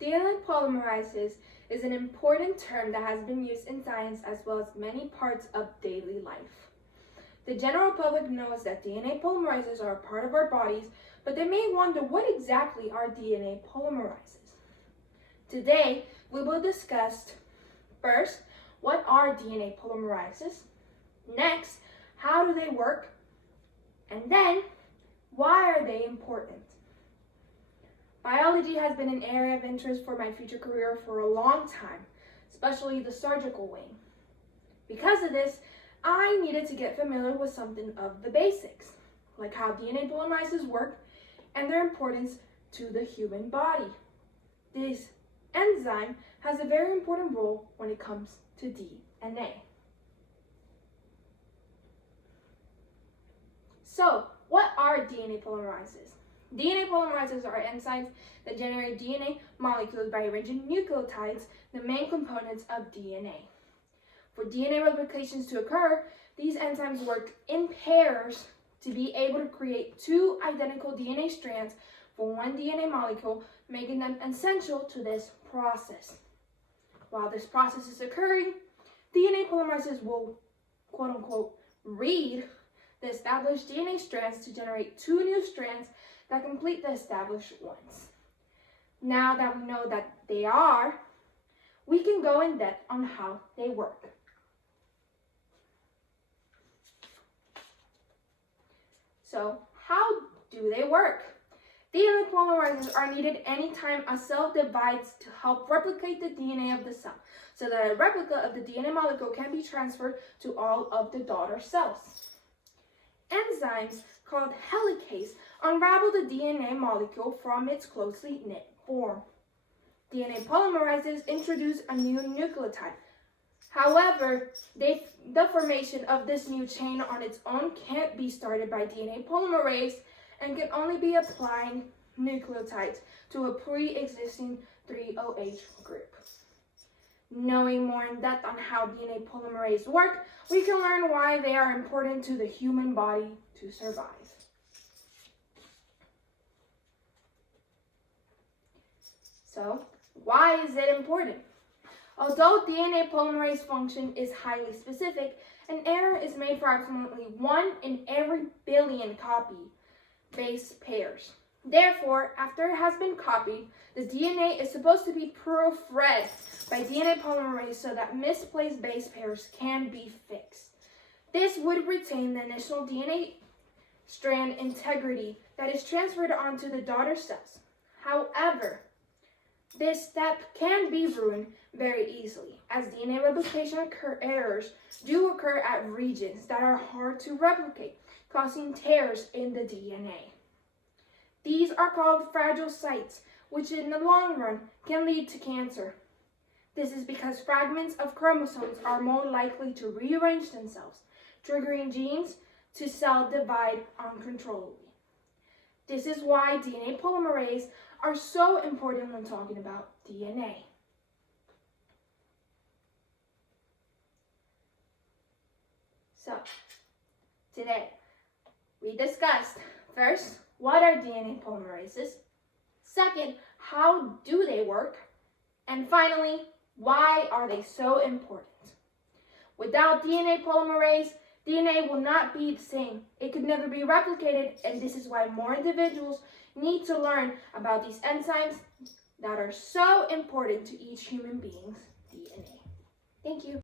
DNA Polymerase is an important term that has been used in science as well as many parts of daily life. The general public knows that DNA polymerases are a part of our bodies, but they may wonder what exactly are DNA polymerases. Today, we will discuss first, what are DNA polymerases? Next, how do they work? And then, why are they important? Biology has been an area of interest for my future career for a long time, especially the surgical wing. Because of this, I needed to get familiar with something of the basics, like how DNA polymerases work and their importance to the human body. This enzyme has a very important role when it comes to DNA. So, what are DNA polymerases? DNA polymerases are enzymes that generate DNA molecules by arranging nucleotides, the main components of DNA. For DNA replications to occur, these enzymes work in pairs to be able to create two identical DNA strands for one DNA molecule, making them essential to this process. While this process is occurring, DNA polymerases will, quote-unquote, read the established DNA strands to generate two new strands that complete the established ones. Now that we know that they are, we can go in depth on how they work. So, how do they work? DNA polymerases are needed anytime a cell divides to help replicate the DNA of the cell, so that a replica of the DNA molecule can be transferred to all of the daughter cells. Enzymes called helicase unravel the DNA molecule from its closely knit form. DNA polymerases introduce a new nucleotide. However, the formation of this new chain on its own can't be started by DNA polymerase and can only be applying nucleotides to a pre-existing 3-OH group. Knowing more in depth on how DNA polymerase work, we can learn why they are important to the human body to survive. So, why is it important? Although DNA polymerase function is highly specific, an error is made for approximately 1 in every billion copy base pairs. Therefore, after it has been copied, the DNA is supposed to be proofread by DNA polymerase so that misplaced base pairs can be fixed. This would retain the initial DNA strand integrity that is transferred onto the daughter cells. However, this step can be ruined very easily, as DNA replication errors do occur at regions that are hard to replicate, causing tears in the DNA. These are called fragile sites, which in the long run can lead to cancer. This is because fragments of chromosomes are more likely to rearrange themselves, triggering genes to cell divide uncontrollably. This is why DNA polymerase are so important when talking about DNA. So, today we discussed first, what are DNA polymerases? Second, how do they work? And finally, why are they so important? Without DNA polymerase, DNA will not be the same. It could never be replicated, and this is why more individuals need to learn about these enzymes that are so important to each human being's DNA. Thank you.